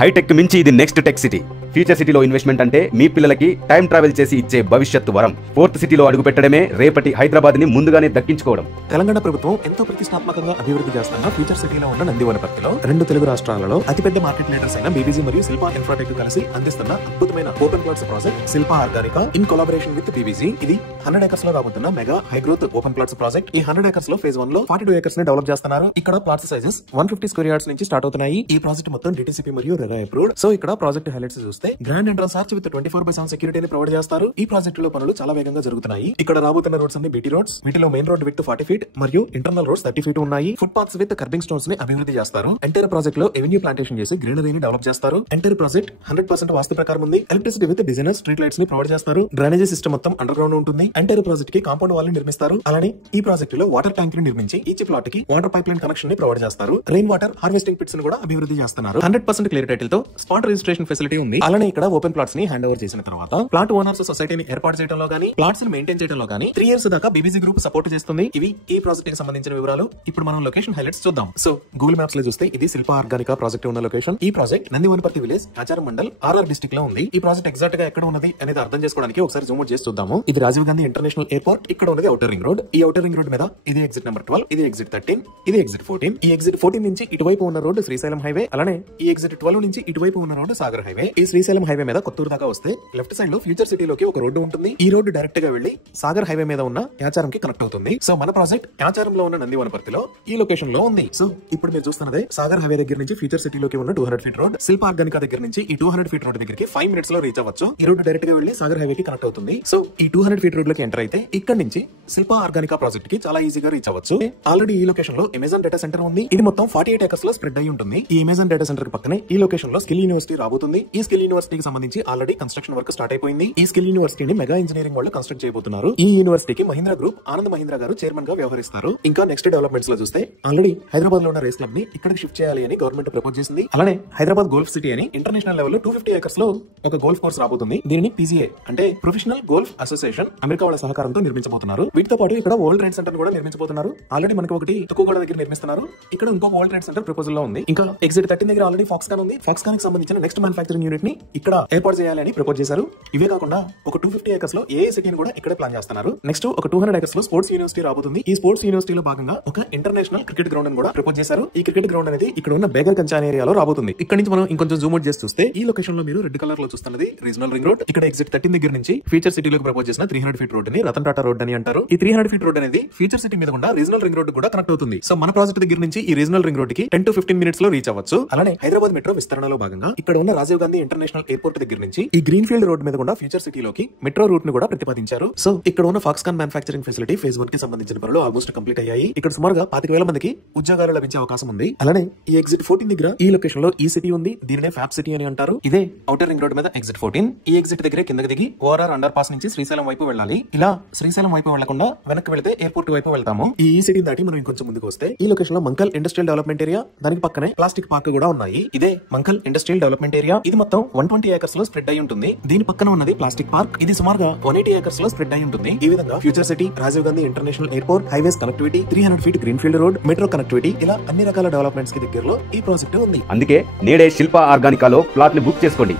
Hitech మించి ఇది next tech city. Future సిటీలో ఇన్వెస్ట్మెంట్ అంటే మీ పిల్లలకి టైం ట్రావెల్ చేసి ఇచ్చే భవిష్యత్తు వరం. ఫోర్త్ సిటీలో అడుగు పెట్టడమే రేపటి హైదరాబాద్ ని ముందుగానే దక్కించుకోవడం. తెలంగాణ ప్రభుత్వం ఎంతో ప్రతిష్టాత్మకంగా అభివృద్ధి చేస్తున్న ఫ్యూచర్ సిటీలో ఉన్న నందివనపర్తిలో 2 తెలుగు రాష్ట్రాలలో అతిపెద్ద మార్కెట్ లీడర్స్ అయిన బీబీజీ మరియు శిల్పా ఇన్ఫ్రాటెక్ కలిసి అందిస్తున్న అద్భుతమైన open plots project Shilpa Organica in collaboration with BBG. ఇది 100 acres లో రాబోతున్న mega high growth open plots project. ఈ 100 acres లో ఫేజ్ 1 లో 42 acres ని డెవలప్ చేస్తున్నారు. ఇక్కడ ప్లాట్స్ సైజెస్ 150 స్క్వేర్ యార్డ్స్ నుంచి స్టార్ట్ అవుతున్నాయి. ఈ ప్రాజెక్ట్ మొత్తం డిటిసిపి మరియు రెరా అప్రూవ్డ్. సో ఇక్కడ ప్రాజెక్ట్ హైలైట్స్ చూస్తే గ్రాండ్ ఎంట్రన్స్ ఆర్చ్ విత్ 24/7 సెక్యూరిటీని ప్రొవైడ్ చేస్తారు. ఈ ప్రాజెక్ట్ లో పనులు చాలా వేగంగా జరుగుతున్నాయి. ఇక్కడ రాబోతున్న రోడ్స్ అన్ని బీటీ రోడ్స్. వీటిలో మెయిన్ రోడ్ విత్ 40 feet మరియు ఇంటర్నల్ రోడ్స్ 30 feet ఉన్నాయి. Foot paths with kerbing stones ని అభివృద్ధి చేస్తారు. ఎంటైర్ ప్రాజెక్ట్ లో ఎవెన్యూ ప్లాంటేషన్ చేసి గ్రీనరీని డెవలప్ చేస్తారు. ఎంటైర్ ప్రాజెక్ట్ 100% వాస్తు ప్రకారం ఉంది. Electricity with designer street lights ని ప్రొవైడ్ చేస్తారు. డ్రైనేజ్ సిస్టమ్ మొత్తం అండర్ గ్రౌండ్ ఉంటుంది. ఎంటైర్ ప్రాజెక్ట్ కి కాంపౌండ్ వాల్ ని నిర్మిస్తారు. అలానే ఈ ప్రాజెక్ట్ లో వాటర్ ట్యాంక్ ని నిర్మించి ఈచ్ ప్లాట్ కి వాటర్ పైప్ లైన్ కనెక్షన్ ని ప్రొవైడ్ చేస్తారు. రెయిన్ వాటర్ హార్వెస్టింగ్ పిట్స్ ని కూడా అభివృద్ధి చేస్తున్నారు. 100% క్లియర్ టైటిల్ తో స్పాట్ రిజిస్ట్రేషన్ ఫెసిలిటీ ఉంది. అలానే ఇక్కడ ఓపెన్ ప్లాట్స్ ని హ్యాండ్ ఓవర్ చేసిన తర్వాత ప్లాట్ ఓనర్స్ సొసైటీని ఏర్పాటు చేయడంలో గానీ ప్లాట్స్ ని మెయింటైన్ చేయడంలో గానీ 3 years దాకా బీబీజీ గ్రూప్ సపోర్ట్ చేస్తుంది. ఇవి ఈ ప్రాజెక్ట్ కి సంబంధించిన వివరాలు. ఇప్పుడు మనం లొకేషన్ హైలైట్స్ చూద్దాం. సో గూగుల్ మ్యాప్స్ లో చూస్తే ఇది శిల్పా ఆర్గానికా ప్రాజెక్ట్ ఉన్న లొకేషన్. ఈ ప్రాజెక్ట్ నందివనపర్తి విలేజ్ ఆచారం మండల్ ఆర్ఆర్ డిస్ట్రిక్ట్ లో ఉంది. ఈ ప్రాజెక్ట్ ఎగ్జాక్ట్ గా ఎక్కడ ఉన్నది అనేది అర్థం చేసుకోవడానికి ఒకసారి జూమ్ అవుట్ చేసి చూద్దాము. ఇది రాజీవ్ గాంధీ ఇంటర్నేషనల్ ఎయిర్పోర్ట్. ఇక్కడ ఉన్నది ఔటర్ రింగ్ రోడ్. ఈ ఔటర్ రింగ్ రోడ్ మీద ఇది ఎగ్జిట్ నెంబర్ 12, ఇది ఎగ్జిట్ 13, ఇది ఎగ్జిట్ 14. ఈ ఎగ్జిట్ 14 నుంచి ఇటువైపు ఉన్న రోడ్ శ్రీశైలం హైవే. అలానే ఈ ఎగ్జిట్ 12 నుంచి ఇటువైపు ఉన్న రోడ్ సాగర్ హైవే. ఈ శ్రీశైలం హైవే మీద కొత్తూరు దాకా వస్తే లెఫ్ట్ సైడ్ లో ఫ్యూచర్ సిటీలోకి ఒక రోడ్డు ఉంటుంది. ఈ రోడ్డు డైరెక్ట్ గా వెళ్లి సాగర్ హైవే మీద ఉన్న యాచారం కి కనెక్ట్ అవుతుంది. సో మన ప్రాజెక్ట్ యాచారంలో ఉన్న నందివనపర్తిలో ఈ లొకేషన్ లో ఉంది. సో ఇప్పుడు మీరు చూస్తున్నదే సాగర్ హైవే దగ్గర నుంచి ఫ్యూచర్ సిటీలోకి ఉన్న 200 feet రోడ్. శిల్పా ఆర్గానికా దగ్గర నుంచి ఈ 200 feet రోడ్ దగ్గరికి 5 minutes లో రీచ్ అవ్వచ్చు. ఈ రోడ్డు డైరెక్ట్ గా వెళ్లి సాగర్ హైవే కి కనెక్ట్ అవుతుంది. సో ఈ 200 feet రోడ్ లోకి ఎంటర్ అయితే ఇక్కడ నుంచి శిల్పా ఆర్గానికా ప్రాజెక్ట్ కి చాలా ఈజీగా రీచ్ అవ్వచ్చు. ఆల్రెడీ ఈ లొకేషన్ లో అమెజాన్ డేటా సెంటర్ ఉంది. ఇది మొత్తం 48 acres లో స్ప్రెడ్ అయి ఉంటుంది. ఈ అమెజాన్ డేటా సెంటర్ కి పక్కనే ఈ లొకేషన్ లో స్కిల్ యూనివర్సిటీ రాబోతుంది. ఈ స్కిల్ యూనివర్సిటీకి సంబంధించి ఆల్రెడీ కన్స్ట్రక్షన్ వర్క్ స్టార్ట్ అయిపోయింది. ఈ స్కిల్ యూనివర్సిటీని మెగా ఇంజనీరింగ్ వాళ్ళు కన్స్ట్రక్ట్ చేయబోతున్నారు. ఈ యూనివర్సిటీకి మహీంద్రా గ్రూప్ ఆనంద్ మహీంద్రా గారు చైర్మన్ గా వ్యవహరిస్తారు. ఇంకా నెక్స్ట్ డెవలప్మెంట్స్ లో చూస్తే ఆల్రెడీ హైదరాబాద్ లో ఉన్న రేస్ క్లబ్ ని ఇక్కడికి షిఫ్ట్ చేయాలి అని గవర్నమెంట్ ప్రపోజ్ చేసింది. అలానే హైదరాబాద్ గోల్ఫ్ సిటీ అని ఇంటర్నేషనల్ లెవెల్ లో 250 acres లో ఒక గోల్ఫ్ కోర్స్ రాబోతుంది. దీనిని PGA అంటే ప్రొఫెషనల్ గోల్ఫ్ అసోసియేషన్ అమెరికా వాళ్ళ సహకారంతో నిర్మించబోతున్నారు. వీటితో పాటు ఇక్కడ వరల్డ్ ట్రేడ్ సెంటర్ కూడా నిర్మించబోతున్నారు. ఆల్రెడీ మనకి ఒకటి తుక్కుగూడ దగ్గర నిర్మిస్తున్నారు. ఇక్కడ ఇంకో వరల్డ్ ట్రేడ్ సెంటర్ ప్రపోజల్ లో ఉంది. ఇంకా ఎగ్జిట్ 13 దగ్గర ఆల్రెడీ ఫాక్స్కాన్ ఉంది. ఫాక్స్కాన్ కి సంబంధించిన నెక్స్ట్ మ్యానుఫ్యాక్చరింగ్ యూనిట్ ని ఇక్కడ ఏర్పాటు చేయాలని ప్రపోజ్ చేశారు. ఇవే కాకుండా ఒక 250 acres లో ఏ సిటీని కూడా ఇక్కడే ప్లాన్ చేస్తున్నారు. నెక్స్ట్ ఒక 200 acres లో స్పోర్ట్స్ యూనివర్సిటీ రాబోతుంది. ఈ స్పోర్ట్స్ యూనివర్సిటీలో భాగంగా ఒక ఇంటర్నేషనల్ క్రికెట్ గ్రౌండ్ కూడా ప్రపోజ్ చేశారు. ఈ క్రికెట్ గ్రౌండ్ అనేది ఇక్కడ ఉన్న బేగర్ కంచాన్ ఏరియాలో రాబోతుంది. ఇక్కడ నుంచి మనం ఇంకొంచెం జూమ్ అవుట్ చేసి చూస్తే ఈ లొకేషన్ లో మీరు రెడ్ కలర్ లో చూస్తున్నది రీజనల్ రింగ్ రోడ్. ఇక్కడ ఎగ్జిట్ 13 దగ్గర నుంచి ఫ్యూచర్ సిటీలోకి ప్రపోజ్ చేసిన 300 feet రోడ్ ని రతన్ టాటా రోడ్ అని అంటారు. ఈ 300 feet రోడ్ అనేది ఫ్యూచర్ సిటీ మీద కూడా రీజనల్ రింగ్ రోడ్ కూడా కనెక్ట్ అవుతుంది. సో మన ప్రాజెక్ట్ దగ్గర నుంచి ఈ రీజనల్ రింగ్ రోడ్ కి 10 to 15 minutes లో రీచ్ అవ్వచ్చు. అలానే హైదరాబాద్ మెట్రో విస్తరణలో భాగంగా ఇక్కడ ఉన్న రాజీవ్ గాంధీ ఇంటర్నేషనల్ ఎయిర్పోర్ట్ దగ్గర నుంచి ఈ గ్రీన్ ఫీల్డ్ రోడ్ మీద కూడా ఫ్యూచర్ సిటీలోకి మెట్రో రూట్ ని కూడా ప్రతిపాదించారు. సో ఇక్కడ ఉన్న ఫాక్స్కాన్ మ్యానుఫ్యాక్చరింగ్ ఫెసిలిటీ ఫేజ్ 1 కి సంబంధించిన పనులు ఆల్మోస్ట్ కంప్లీట్ అయ్యాయి. ఇక్కడ సుమారుగా 25,000 మందికి ఉద్యోగాలు లభించే అవకాశం ఉంది. అలానే ఈ ఎగ్జిట్ 14 దగ్గర ఈ లొకేషన్ లో ఈ సిటీ ఉంది. దీనినే ఫ్యాబ్ సిటీ అని అంటారు. ఇదే ఔటర్ రింగ్ రోడ్ మీద ఎగ్జిట్ 14. ఈ ఎగ్జిట్ దగ్గర కిందకి దిగి ఓఆర్ఆర్ అండర్ పాస్ నుంచి శ్రీశైలం వైపు వెళ్ళాలి. ఇలా శ్రీశైలం వైపు వెళ్లకుండా వెనక్కి వెళ్తే ఎయిర్పోర్ట్ వైపు వెళ్తాము. ఈ సిటీ దాటి మనం ఇంకొంచెం ముందుకు వస్తే ఈ లొకేషన్ లో మంకల్ ఇండస్ట్రియల్ డెవలప్మెంట్ ఏరియా, దానికి పక్కనే ప్లాస్టిక్ పార్క్ కూడా ఉన్నాయి. ఇదే మంకల్ ఇండస్ట్రియల్ డెవలప్మెంట్ ఏరియా. ఇది మొత్తం 120 acres లో స్ప్రెడ్ అయి ఉంటుంది. దీని పక్కన ఉన్నది ప్లాస్టిక్ పార్క్. ఇది సుమారుగా 180 acres లో స్ప్రెడ్ అయి ఉంటుంది. ఈ విధంగా future city, Rajiv Gandhi international airport, highways connectivity, 300 feet green field road, metro connectivity, ఇలా అన్ని రకాల డెవలప్మెంట్స్ కి దగ్గరలో ఈ ప్రాజెక్ట్ ఉంది. అందుకే నేడే శిల్పా ఆర్గానికాలో ప్లాట్ ని బుక్ చేసుకోండి.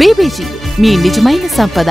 బీబీజీ మీ నిజమైన సంపద.